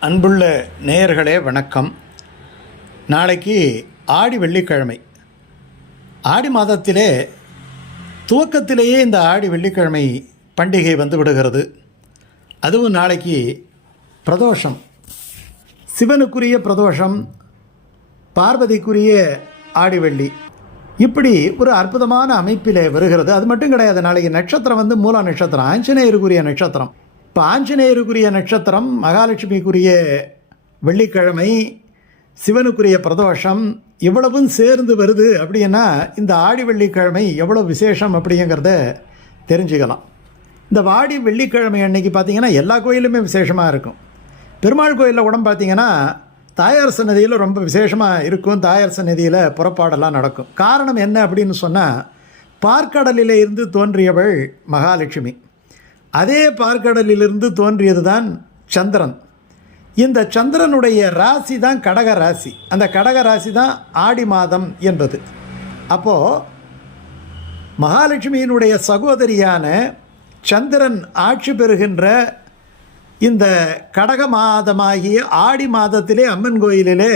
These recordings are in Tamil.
அன்புள்ள நேயர்களே வணக்கம். நாளைக்கு ஆடி வெள்ளிக்கிழமை. ஆடி மாதத்திலே துவக்கத்திலேயே இந்த ஆடி வெள்ளிக்கிழமை பண்டிகை வந்து விடுகிறது. அதுவும் நாளைக்கு பிரதோஷம். சிவனுக்குரிய பிரதோஷம் பார்வதிக்குரிய ஆடி வெள்ளி. இப்படி ஒரு அற்புதமான அமைப்பில் வருகிறது. அது மட்டும் கிடையாது நாளைக்கு நட்சத்திரம் வந்து மூலா நட்சத்திரம் ஆஞ்சநேயருக்குரிய நட்சத்திரம். இப்போ ஆஞ்சநேயருக்குரிய நட்சத்திரம் மகாலட்சுமிக்குரிய வெள்ளிக்கிழமை சிவனுக்குரிய பிரதோஷம் இவ்வளவும் சேர்ந்து வருது அப்படின்னா இந்த ஆடி வெள்ளிக்கிழமை எவ்வளோ விசேஷம் அப்படிங்கிறத தெரிஞ்சுக்கலாம். இந்த வாடி வெள்ளிக்கிழமை அன்னைக்கு பார்த்திங்கன்னா எல்லா கோயிலுமே விசேஷமாக இருக்கும். பெருமாள் கோயிலில் கூட பார்த்தீங்கன்னா தாயார் சன்னதியில் ரொம்ப விசேஷமாக இருக்கும். தாயார் சன்னதியில் புறப்பாடெல்லாம் நடக்கும். காரணம் என்ன அப்படின்னு சொன்னால் பார்க்கடலில் இருந்து தோன்றியவள் மகாலட்சுமி. அதே பார்க்கடலிலிருந்து தோன்றியது தான் சந்திரன். இந்த சந்திரனுடைய ராசி தான் கடக ராசி. அந்த கடக ராசி தான் ஆடி மாதம் என்பது. அப்போது மகாலட்சுமியினுடைய சகோதரியான சந்திரன் ஆட்சி பெறுகின்ற இந்த கடக மாதமாகிய ஆடி மாதத்திலே அம்மன் கோயிலிலே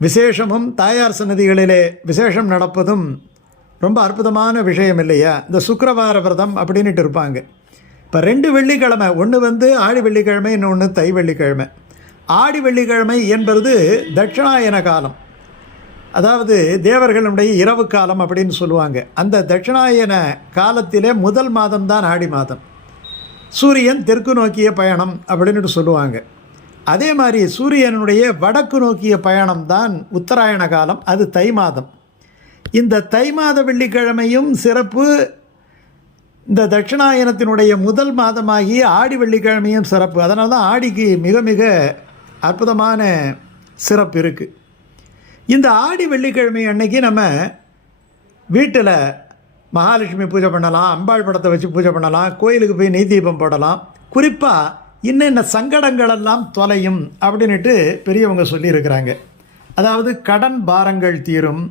விசேஷமும் தாயார் சன்னதிகளிலே விசேஷம் நடப்பதும் ரொம்ப அற்புதமான விஷயம் இல்லையா? இந்த சுக்கரவார விரதம் அப்படின்ட்டு இருப்பாங்க. இப்போ ரெண்டு வெள்ளிக்கிழமை ஒன்று வந்து ஆடி வெள்ளிக்கிழமை இன்னொன்று தை வெள்ளிக்கிழமை. ஆடி வெள்ளிக்கிழமை என்பது தட்சிணாயன காலம். அதாவது தேவர்களுடைய இரவு காலம் அப்படின்னு சொல்லுவாங்க. அந்த தட்சிணாயன காலத்திலே முதல் மாதம் தான் ஆடி மாதம். சூரியன் தெற்கு நோக்கிய பயணம் அப்படின்ட்டு சொல்லுவாங்க. அதே மாதிரி சூரியனுடைய வடக்கு நோக்கிய பயணம் தான் உத்தராயண காலம் அது தை மாதம். இந்த தை மாத வெள்ளிக்கிழமையும் சிறப்பு இந்த தட்சிணாயனத்தினுடைய முதல் மாதமாகிய ஆடி வெள்ளிக்கிழமையும் சிறப்பு. அதனால தான் ஆடிக்கு மிக மிக அற்புதமான சிறப்பு இருக்குது இந்த ஆடி வெள்ளிக்கிழமை அன்னைக்கு நம்ம வீட்டில் மகாலட்சுமி பூஜை பண்ணலாம் அம்பாள் படத்தை வச்சு பூஜை பண்ணலாம் கோயிலுக்கு போய் நெய் தீபம் போடலாம். குறிப்பாக இன்னென்ன சங்கடங்களெல்லாம் தொலையும் அப்படின்ட்டு பெரியவங்க சொல்லியிருக்கிறாங்க. அதாவது கடன் பாரங்கள் தீரும்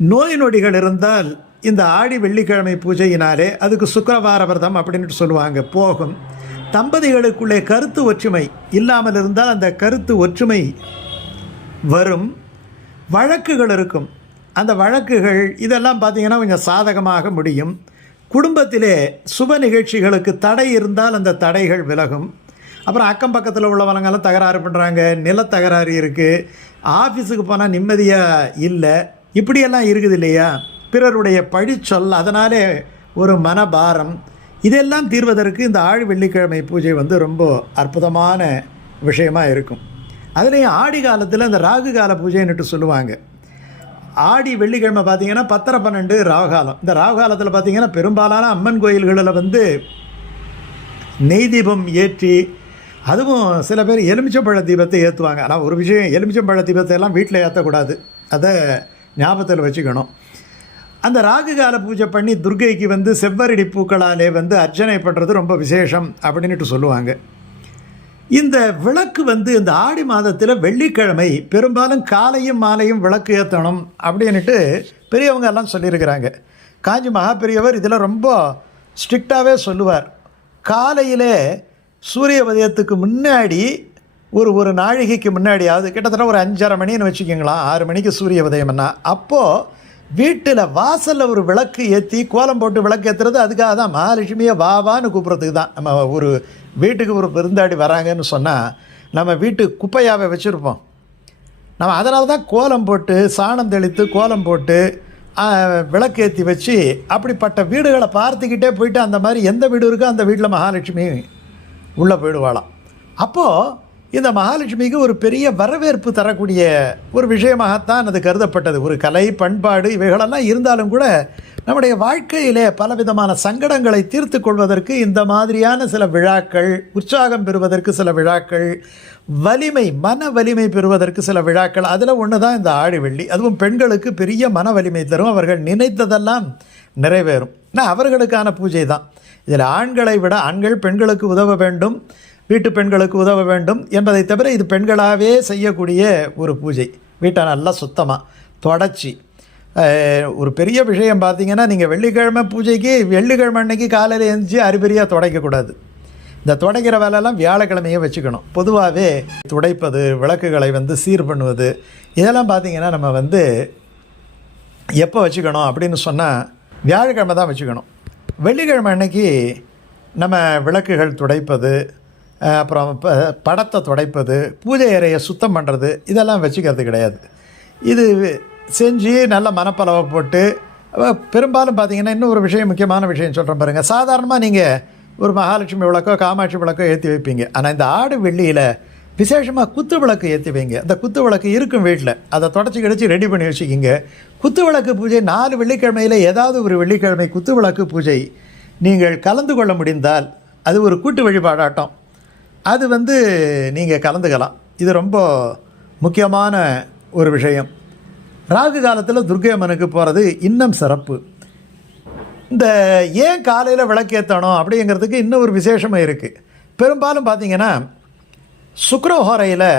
நோய் நொடிகள் இருந்தால் இந்த ஆடி வெள்ளிக்கிழமை பூஜையினாலே அதுக்கு சுக்கரவார விரதம் அப்படின்ட்டு சொல்லுவாங்க. போகும். தம்பதிகளுக்குள்ளே கருத்து ஒற்றுமை இல்லாமல் இருந்தால் அந்த கருத்து ஒற்றுமை வரும். வழக்குகள் இருக்கும். அந்த வழக்குகள் இதெல்லாம் பார்த்திங்கன்னா கொஞ்சம் சாதகமாக முடியும். குடும்பத்திலே சுப நிகழ்ச்சிகளுக்கு தடை இருந்தால் அந்த தடைகள் விலகும். அப்புறம் அக்கம் பக்கத்தில் உள்ளவங்கெல்லாம் தகராறு பண்ணுறாங்க நிலத்தகராறு இருக்குது ஆஃபீஸுக்கு போனால் நிம்மதியாக இல்லை. இப்படியெல்லாம் இருக்குது இல்லையா? பிறருடைய பழிச்சொல் அதனாலே ஒரு மனபாரம் இதெல்லாம் தீர்வதற்கு இந்த ஆழ் வெள்ளிக்கிழமை பூஜை வந்து ரொம்ப அற்புதமான விஷயமா இருக்கும். அதுலேயும் ஆடி காலத்தில் இந்த ராகு கால பூஜைன்னுட்டு சொல்லுவாங்க. ஆடி வெள்ளிக்கிழமை பார்த்தீங்கன்னா பத்தரை பன்னெண்டு ராகுகாலம் இந்த ராகுகாலத்தில் பார்த்திங்கன்னா பெரும்பாலான அம்மன் கோயில்களில் வந்து நெய் தீபம் ஏற்றி அதுவும் சில பேர் எலுமிச்சம்பழ தீபத்தை ஏற்றுவாங்க ஆனால் ஒரு விஷயம் எலுமிச்சம்பழ தீபத்தை எல்லாம் வீட்டில் ஏற்றக்கூடாது அதை ஞாபகத்தில் வச்சுக்கணும். அந்த ராகு கால பூஜை பண்ணி துர்கைக்கு வந்து செவ்வரடி பூக்களாலே வந்து அர்ச்சனை பண்ணுறது ரொம்ப விசேஷம் அப்படின்ட்டு சொல்லுவாங்க. இந்த விளக்கு வந்து இந்த ஆடி மாதத்தில் வெள்ளிக்கிழமை பெரும்பாலும் காலையும் மாலையும் விளக்கு ஏற்றணும் அப்படின்ட்டு பெரியவங்க எல்லாம் சொல்லியிருக்கிறாங்க. காஞ்சி மகாபெரியவர் இதில் ரொம்ப ஸ்ட்ரிக்டாகவே சொல்லுவார். காலையிலே சூரிய உதயத்துக்கு முன்னாடி ஒரு ஒரு நாழிகைக்கு முன்னாடியாவது கிட்டத்தட்ட ஒரு அஞ்சரை மணின்னு வச்சுக்கோங்களேன் ஆறு மணிக்கு சூரிய உதயம்னா. அப்போது வீட்டில் வாசலில் ஒரு விளக்கு ஏற்றி கோலம் போட்டு விளக்கு ஏற்றுறது அதுக்காக தான் மகாலட்சுமியை வா வான்னு கூப்பிட்றதுக்கு தான். நம்ம ஒரு வீட்டுக்கு ஒரு விருந்தாடி வராங்கன்னு சொன்னால் நம்ம வீட்டு குப்பையாவை வச்சுருப்போம். நம்ம அதனால தான் கோலம் போட்டு சாணம் தெளித்து கோலம் போட்டு விளக்கு ஏற்றி வச்சு அப்படிப்பட்ட வீடுகளை பார்த்துக்கிட்டே போயிட்டு அந்த மாதிரி எந்த வீடு இருக்கோ அந்த வீட்டில் மகாலட்சுமி உள்ளே போயிடுவாளாம். அப்போது இந்த மகாலட்சுமிக்கு ஒரு பெரிய வரவேற்பு தரக்கூடிய ஒரு விஷயமாகத்தான் அது கருதப்பட்டது. ஒரு கலை பண்பாடு இவைகளெல்லாம் இருந்தாலும் கூட நம்முடைய வாழ்க்கையிலே பலவிதமான சங்கடங்களை தீர்த்து கொள்வதற்கு இந்த மாதிரியான சில விழாக்கள் உற்சாகம் பெறுவதற்கு சில விழாக்கள் வலிமை மன வலிமை பெறுவதற்கு சில விழாக்கள் அதில் ஒன்று தான் இந்த ஆடி வெள்ளி. அதுவும் பெண்களுக்கு பெரிய மன வலிமை தரும். அவர்கள் நினைத்ததெல்லாம் நிறைவேறும். நான் அவர்களுக்கான பூஜை தான். இதில் ஆண்களை விட ஆண்கள் பெண்களுக்கு உதவ வேண்டும். வீட்டு பெண்களுக்கு உதவ வேண்டும் என்பதை தவிர இது பெண்களாகவே செய்யக்கூடிய ஒரு பூஜை. வீட்டை நல்லா சுத்தமாக தொடச்சி. ஒரு பெரிய விஷயம் பார்த்தீங்கன்னா நீங்கள் வெள்ளிக்கிழமை பூஜைக்கு வெள்ளிக்கிழமை அன்னைக்கு காலையில் எழுந்துச்சி அரிபரியாக துடைக்கக்கூடாது. இந்த துடைக்கிற வேலையெல்லாம் வியாழக்கிழமையே வச்சுக்கணும். பொதுவாகவே துடைப்பது விளக்குகளை வந்து சீர் பண்ணுவது இதெல்லாம் பார்த்திங்கன்னா நம்ம வந்து எப்போ வச்சுக்கணும் அப்படின்னு சொன்னால் வியாழக்கிழமை தான் வச்சுக்கணும். வெள்ளிக்கிழமை அன்னைக்கு நம்ம விளக்குகள் துடைப்பது அப்புறம் படத்தை துடைப்பது பூஜை அறையை சுத்தம் பண்ணுறது இதெல்லாம் வச்சுக்கிறது கிடையாது. இது செஞ்சு நல்ல மனப்பளவை போட்டு பெரும்பாலும் பார்த்தீங்கன்னா இன்னும் ஒரு விஷயம் முக்கியமான விஷயம் சொல்கிறேன் பாருங்கள் சாதாரணமாக நீங்கள் ஒரு மகாலட்சுமி விளக்கோ காமாட்சி விளக்கோ ஏற்றி வைப்பீங்க. ஆனால் இந்த ஆடு வெள்ளியில் விசேஷமாக குத்து விளக்கு ஏற்றி வைங்க. அந்த குத்து விளக்கு இருக்கும் வீட்டில் அதை தொடச்சி கிடச்சி ரெடி பண்ணி வச்சுக்கிங்க. குத்து விளக்கு பூஜை நாலு வெள்ளிக்கிழமையில் ஏதாவது ஒரு வெள்ளிக்கிழமை குத்து விளக்கு பூஜை நீங்கள் கலந்து கொள்ள முடிந்தால் அது ஒரு கூட்டு வழிபாடாட்டம். அது வந்து நீங்கள் கலந்துக்கலாம். இது ரொம்ப முக்கியமான ஒரு விஷயம். ராகு காலத்தில் துர்க்கை அம்மனுக்கு போகிறது இன்னும் சிறப்பு. இந்த ஏன் காலையில் விளக்கேற்றணும் அப்படிங்கிறதுக்கு இன்னும் ஒரு விசேஷமாக இருக்குது பெரும்பாலும் பார்த்தீங்கன்னா சுக்கரஹோரையில்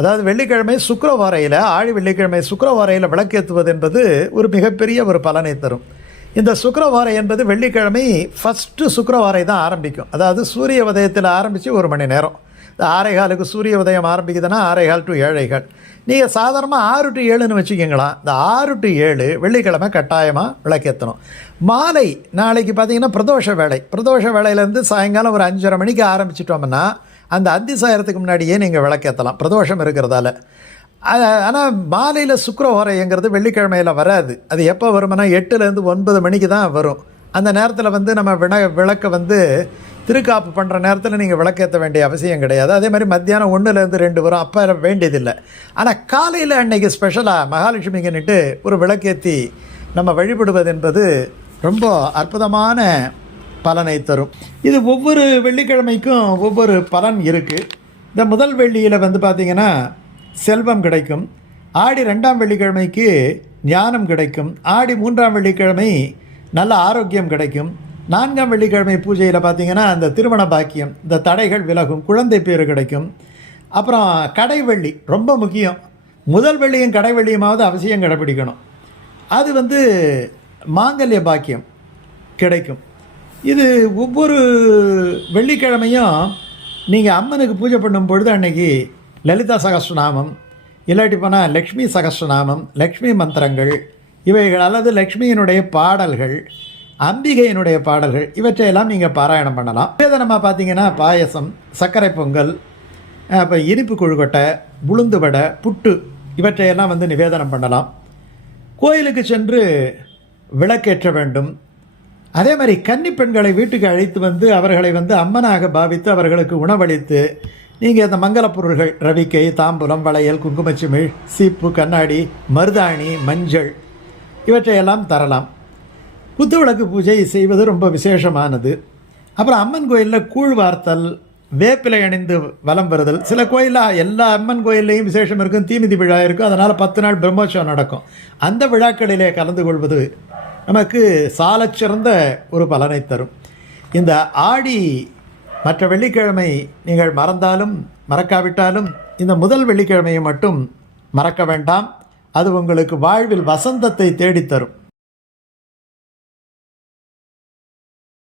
அதாவது வெள்ளிக்கிழமை சுக்கரஹோரையில் ஆழி வெள்ளிக்கிழமை சுக்கரஹோரையில் விளக்கேற்றுவது என்பது ஒரு மிகப்பெரிய ஒரு பலனை தரும். இந்த சுக்கரவாரம் என்பது வெள்ளிக்கிழமை ஃபஸ்ட்டு சுக்கரவாரை தான் ஆரம்பிக்கும். அதாவது சூரிய உதயத்தில் ஆரம்பித்து ஒரு மணி நேரம். இந்த ஆரைகாலுக்கு சூரிய உதயம் ஆரம்பிக்குதுன்னா ஆரைகால் டு ஏழைகால் நீங்கள் சாதாரணமாக ஆறு டு ஏழுன்னு வச்சுக்கிங்களா? இந்த ஆறு டு ஏழு வெள்ளிக்கிழமை கட்டாயமாக விளக்கேற்றணும் மாலை நாளைக்கு பார்த்தீங்கன்னா பிரதோஷ வேலை பிரதோஷ வேலையிலேருந்து சாயங்காலம் ஒரு அஞ்சரை மணிக்கு ஆரம்பிச்சிட்டோம்னா அந்த அந்தி சாயறதுக்கு முன்னாடியே நீங்கள் விளக்கேற்றலாம் பிரதோஷம் இருக்கிறதால. ஆனால் மாலையில் சுக்கரஹோரைங்கிறது வெள்ளிக்கிழமையில் வராது. அது எப்போ வருமானா எட்டுலேருந்து ஒன்பது மணிக்கு தான் வரும். அந்த நேரத்தில் வந்து நம்ம விள விளக்கை வந்து திருக்காப்பு பண்ணுற நேரத்தில் நீங்கள் விளக்கேற்ற வேண்டிய அவசியம் கிடையாது. அதே மாதிரி மத்தியானம் ஒன்றுலேருந்து ரெண்டு வரும். அப்போ வேண்டியதில்லை. ஆனால் காலையில் அன்னைக்கு ஸ்பெஷலாக மகாலட்சுமிங்கன்னுட்டு ஒரு விளக்கேற்றி நம்ம வழிபடுவது என்பது ரொம்ப அற்புதமான பலனை தரும். இது ஒவ்வொரு வெள்ளிக்கிழமைக்கும் ஒவ்வொரு பலன் இருக்குது இந்த முதல் வெள்ளியில் வந்து பார்த்திங்கன்னா செல்வம் கிடைக்கும். ஆடி ரெண்டாம் வெள்ளிக்கிழமைக்கு ஞானம் கிடைக்கும். ஆடி மூன்றாம் வெள்ளிக்கிழமை நல்ல ஆரோக்கியம் கிடைக்கும். நான்காம் வெள்ளிக்கிழமை பூஜையில் பார்த்தீங்கன்னா அந்த திருமண பாக்கியம் இந்த தடைகள் விலகும் குழந்தை பேர் கிடைக்கும். அப்புறம் கடை வெள்ளி ரொம்ப முக்கியம். முதல் வெள்ளியும் கடை வெள்ளியுமாவது அவசியம் கடைப்பிடிக்கணும் அது வந்து மாங்கல்ய பாக்கியம் கிடைக்கும். இது ஒவ்வொரு வெள்ளிக்கிழமையும் நீங்கள் அம்மனுக்கு பூஜை பண்ணும் பொழுது அன்னைக்கு லலிதா சகஸ்ரநாமம் இல்லாட்டி போனால் லக்ஷ்மி சகஸ்ரநாமம் லக்ஷ்மி மந்திரங்கள் இவைகள் அல்லது லக்ஷ்மியினுடைய பாடல்கள் அம்பிகையினுடைய பாடல்கள் இவற்றையெல்லாம் நீங்கள் பாராயணம் பண்ணலாம். வேதனமாக பார்த்தீங்கன்னா பாயசம் சர்க்கரை பொங்கல் இப்போ இனிப்பு கொழுக்கட்டை உளுந்து வடை புட்டு இவற்றையெல்லாம் வந்து நிவேதனம் பண்ணலாம். கோயிலுக்கு சென்று விளக்கேற்ற வேண்டும். அதே மாதிரி கன்னி பெண்களை வீட்டுக்கு அழைத்து வந்து அவர்களை வந்து அம்மனாக பாவித்து அவர்களுக்கு உணவளித்து நீங்கள் இந்த மங்கள பொருள்கள் ரவிக்கை தாம்பூலம் வளையல் குங்குமச்சிமிழ் சீப்பு கண்ணாடி மருதாணி மஞ்சள் இவற்றையெல்லாம் தரலாம். குத்துவிளக்கு பூஜை செய்வது ரொம்ப விசேஷமானது. அப்புறம் அம்மன் கோயிலில் கூழ் வார்த்தல் வேப்பிலை அணிந்து வலம் வருதல். சில கோயிலில் எல்லா அம்மன் கோயில்லையும் விசேஷம் இருக்கும் தீமிதி விழா இருக்கும். அதனால் பத்து நாள் பிரம்மோற்சவம் நடக்கும். அந்த விழாக்களிலே கலந்து கொள்வது நமக்கு சாலச்சிறந்த ஒரு பலனை தரும். இந்த ஆடி மற்ற வெள்ளிக்கிழமை நீங்கள் மறந்தாலும் மறக்காவிட்டாலும் இந்த முதல் வெள்ளிக்கிழமையை மட்டும் மறக்க வேண்டாம். அது உங்களுக்கு வாழ்வில் வசந்தத்தை தேடித்தரும்.